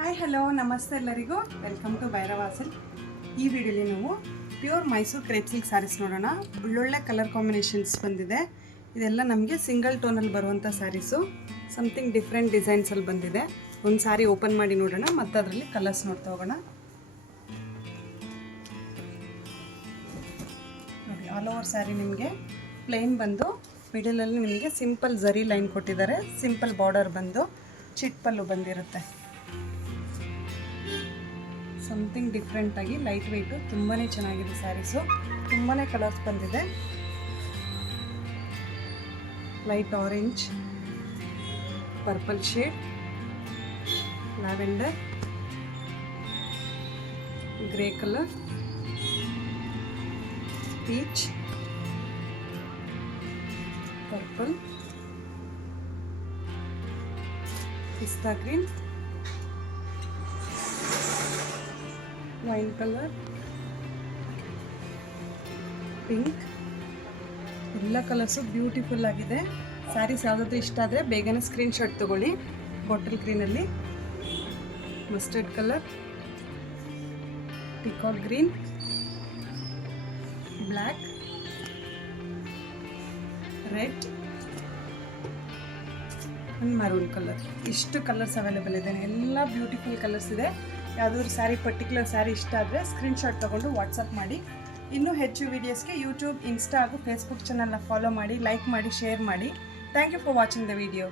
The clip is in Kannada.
ಹಾಯ್ ಹಲೋ ನಮಸ್ತೆ ಎಲ್ಲರಿಗೂ ವೆಲ್ಕಮ್ ಟು ಭೈರವ ಸಿಲ್ಕ್. ಈ ವಿಡಿಯೋಲಿ ನಾವು pure Mysore crepe silk sarees ನೋಡೋಣ. ಒಳ್ಳೊಳ್ಳೆ ಕಲರ್ ಕಾಂಬಿನೇಷನ್ಸ್ ಬಂದಿದೆ. ಇದೆಲ್ಲ ನಮಗೆ ಸಿಂಗಲ್ ಟೋನಲ್ಲಿ ಬರುವಂಥ ಸ್ಯಾರೀಸು. ಸಮಥಿಂಗ್ ಡಿಫ್ರೆಂಟ್ ಡಿಸೈನ್ಸಲ್ಲಿ ಬಂದಿದೆ. ಒಂದು ಸ್ಯಾರಿ ಓಪನ್ ಮಾಡಿ ನೋಡೋಣ ಮತ್ತು ಅದರಲ್ಲಿ ಕಲರ್ಸ್ ನೋಡ್ತಾ ಹೋಗೋಣ. ನೋಡಿ, ಆಲ್ ಓವರ್ ಸ್ಯಾರಿ ನಿಮಗೆ ಪ್ಲೇನ್ ಬಂದು ಮಿಡಲಲ್ಲಿ ನಿಮಗೆ ಸಿಂಪಲ್ ಝರಿ ಲೈನ್ ಕೊಟ್ಟಿದ್ದಾರೆ. ಸಿಂಪಲ್ ಬಾರ್ಡರ್ ಬಂದು ಚಿಟ್ ಪಲ್ಲು ಬಂದಿರುತ್ತೆ. ಸಮಥಿಂಗ್ ಡಿಫ್ರೆಂಟಾಗಿ ಲೈಟ್ ವೆಯ್ಟು ತುಂಬಾ ಚೆನ್ನಾಗಿದೆ ಸ್ಯಾರೀಸು. ತುಂಬಾ ಕಲರ್ಸ್ ಬಂದಿದೆ. Light orange, purple shade, lavender, grey colour, peach, purple, pista green, wine colour, pink. ಎಲ್ಲ ಕಲರ್ಸು ಬ್ಯೂಟಿಫುಲ್ ಆಗಿದೆ. ಸ್ಯಾರೀಸ್ ಯಾವುದಾದ್ರೂ ಇಷ್ಟ ಆದರೆ ಬೇಗನೆ ಸ್ಕ್ರೀನ್ಶಾಟ್ ತೊಗೊಳ್ಳಿ. ಬಾಟಲ್ ಗ್ರೀನಲ್ಲಿ, mustard colour, peacock green, black, red and maroon colour. ಇಷ್ಟು ಕಲರ್ಸ್ ಅವೈಲೇಬಲ್ ಇದೆ. ಎಲ್ಲ ಬ್ಯೂಟಿಫುಲ್ ಕಲರ್ಸ್ ಇದೆ. ಯಾವುದಾದ್ರೂ ಸ್ಯಾರಿ ಪರ್ಟಿಕ್ಯುಲರ್ ಸ್ಯಾರಿ ಇಷ್ಟ ಆದರೆ ಸ್ಕ್ರೀನ್ಶಾಟ್ ತೊಗೊಂಡು ವಾಟ್ಸಪ್ ಮಾಡಿ. ಇನ್ನೂ ಹೆಚ್ಚು ವೀಡಿಯೋಸ್ಗೆ ಯೂಟ್ಯೂಬ್, ಇನ್ಸ್ಟಾ ಹಾಗೂ ಫೇಸ್ಬುಕ್ ಚಾನಲ್ನ ಫಾಲೋ ಮಾಡಿ, ಲೈಕ್ ಮಾಡಿ, ಶೇರ್ ಮಾಡಿ. Thank you for watching the video.